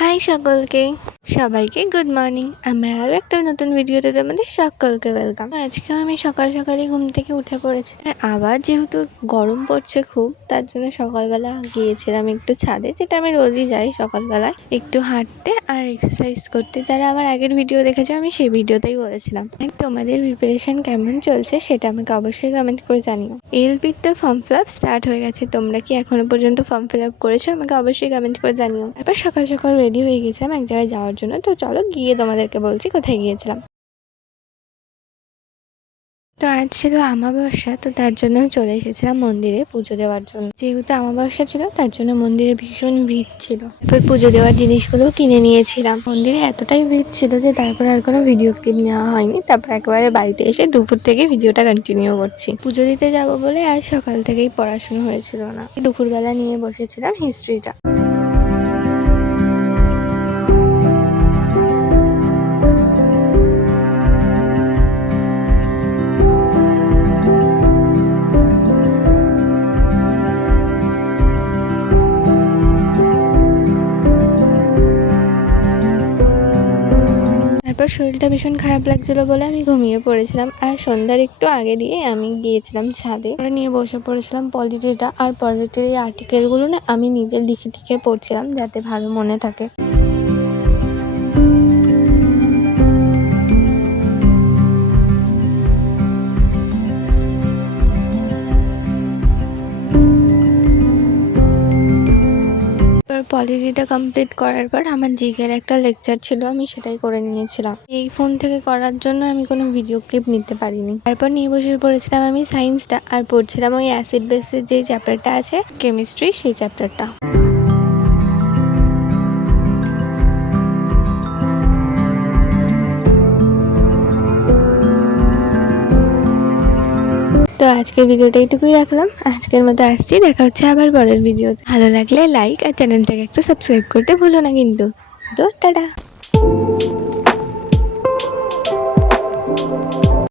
High সকলকে, সবাইকে good morning. আমার আরও একটা নতুন ভিডিওতে তোমাদের সকলকে ওয়েলকাম। আজকে আমি সকাল সকালই ঘুম থেকে উঠে পড়েছি। আর আবার যেহেতু গরম পড়ছে খুব, তার জন্য সকালবেলা গিয়েছিলাম একটু ছাদে, যেটা আমি রোজই যাই সকালবেলায়, একটু হাঁটতে আর এক্সারসাইজ করতে। যারা আমার আগের ভিডিও দেখেছো, আমি সেই ভিডিওতেই বলেছিলাম। আর তোমাদের প্রিপারেশন কেমন চলছে সেটা আমাকে অবশ্যই কমেন্ট করে জানিও। এলপির তো ফর্ম ফিল আপ স্টার্ট হয়ে গেছে। তোমরা কি এখনো পর্যন্ত ফর্ম ফিল আপ করেছো? আমাকে অবশ্যই কমেন্ট করে জানিও। তারপর সকাল সকাল রেডি হয়ে গেছিলাম এক জায়গায় যাওয়ার জন্য। তো চলো গিয়ে তোমাদেরকে বলছি কোথায় গিয়েছিলাম। তো আজ ছিল আমাবস্যা, তো তার জন্য চলে এসেছিলাম মন্দিরে পুজো দেওয়ার জন্য। যেহেতু আমাবস্যা ছিল, তার জন্য মন্দিরে ভীষণ ভিড় ছিল। তারপর পুজো দেওয়ার জিনিসগুলো কিনে নিয়েছিলাম। মন্দিরে এতটাই ভিড় ছিল যে তারপর আর কোনো ভিডিও ক্লিপ নেওয়া হয়নি। তারপর একেবারে বাড়িতে এসে দুপুর থেকে ভিডিওটা কন্টিনিউ করছি। পুজো দিতে যাব বলে আজ সকাল থেকেই পড়াশুনো হয়েছিল না। দুপুরবেলা নিয়ে বসেছিলাম হিস্ট্রিটা। তারপর শরীরটা ভীষণ খারাপ লাগছিল বলে আমি ঘুমিয়ে পড়েছিলাম। আর সন্ধ্যার একটু আগে দিয়ে আমি গিয়েছিলাম ছাদে, ওরা নিয়ে বসে পড়েছিলাম পলিটিটা। আর পলিটির এই আর্টিকেলগুলো না আমি নিজে লিখে লিখে পড়ছিলাম, যাতে ভালো মনে থাকে। পলিটিটা কমপ্লিট করার পর আমার জিকের একটা লেকচার ছিল, আমি সেটাই করে নিয়েছিলাম। এই ফোন থেকে করার জন্য আমি কোনো ভিডিও ক্লিপ নিতে পারিনি। তারপর নিয়ে বসে পড়েছিলাম আমি সায়েন্সটা, আর পড়ছিলাম ওই অ্যাসিড বেসের যে চ্যাপ্টারটা আছে কেমিস্ট্রি, সেই চ্যাপ্টারটা। তো আজকের ভিডিওটা এইটুকুই রাখলাম। আজকের মতো আসছি, দেখা হচ্ছে আবার পরের ভিডিও। ভালো লাগলে লাইক আর চ্যানেলটাকে একটা সাবস্ক্রাইব করতে ভুলো না কিন্তু। তো টাটা।